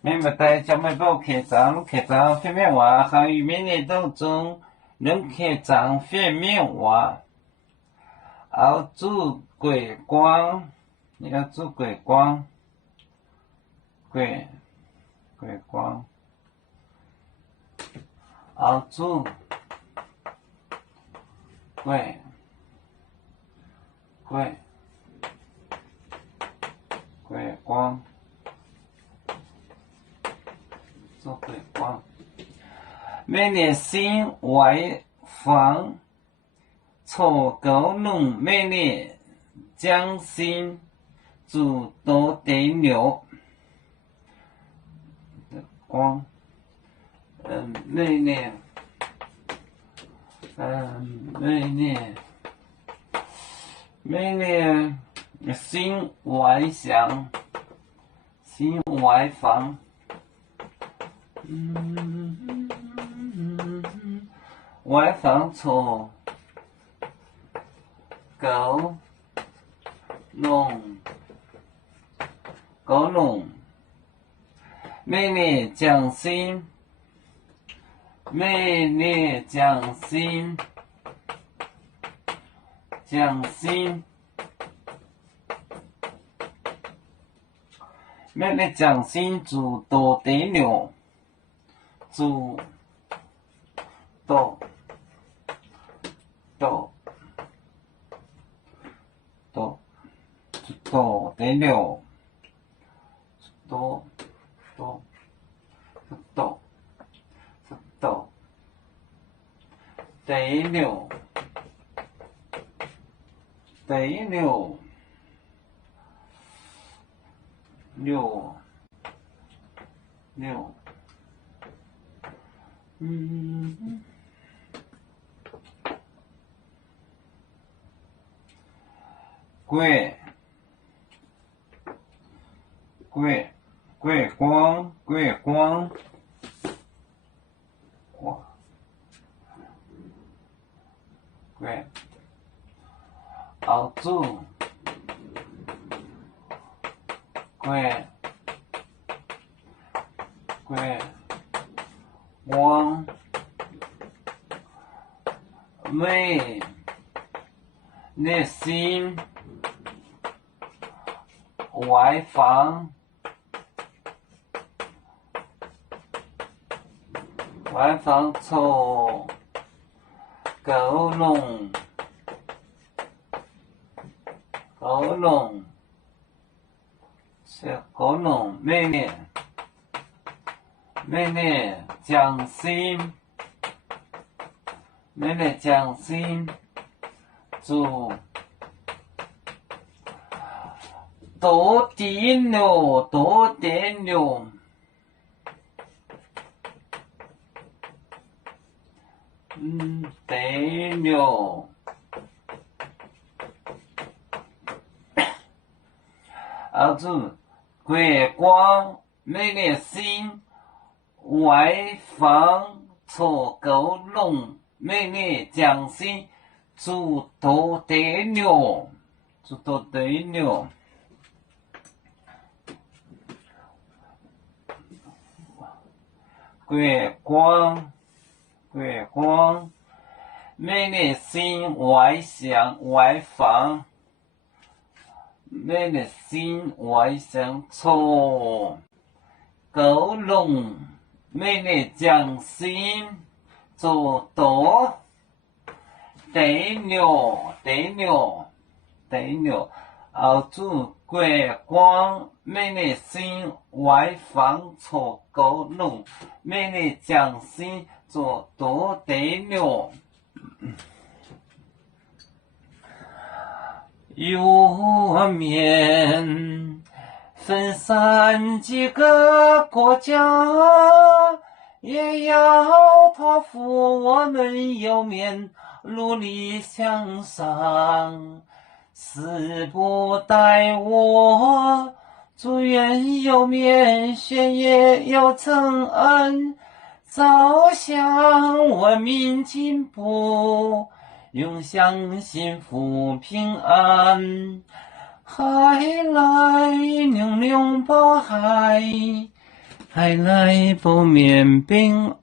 每每在将每部客栈phía面外，行与每年当中，人客栈phía面外，后主桂光，你要主桂光，桂光，后主桂光。做鬼光，每年新外房错高农，每年将新主多得牛光，每年新外乡，新外房。外房错高农，每年降薪，每年降薪，主多得牛。主多得了，多得了，桂光，后主桂光，每年新外房错高农，每年降薪，主多得牛，得牛，后主桂光，每年新外房错高农，每年降薪，主多得牛。桂光，每年新外房，每年新外乡错高农，每年降薪，做多得牛，后主桂光，每年新外房错高农，每年降薪，做多得牛。有面分散几个国家，也要托付我们有面努力向上。死不待我，祝愿有面学业有成恩，走向文明进步，永享幸福平安。海来宁宁宝海，还来不眠冰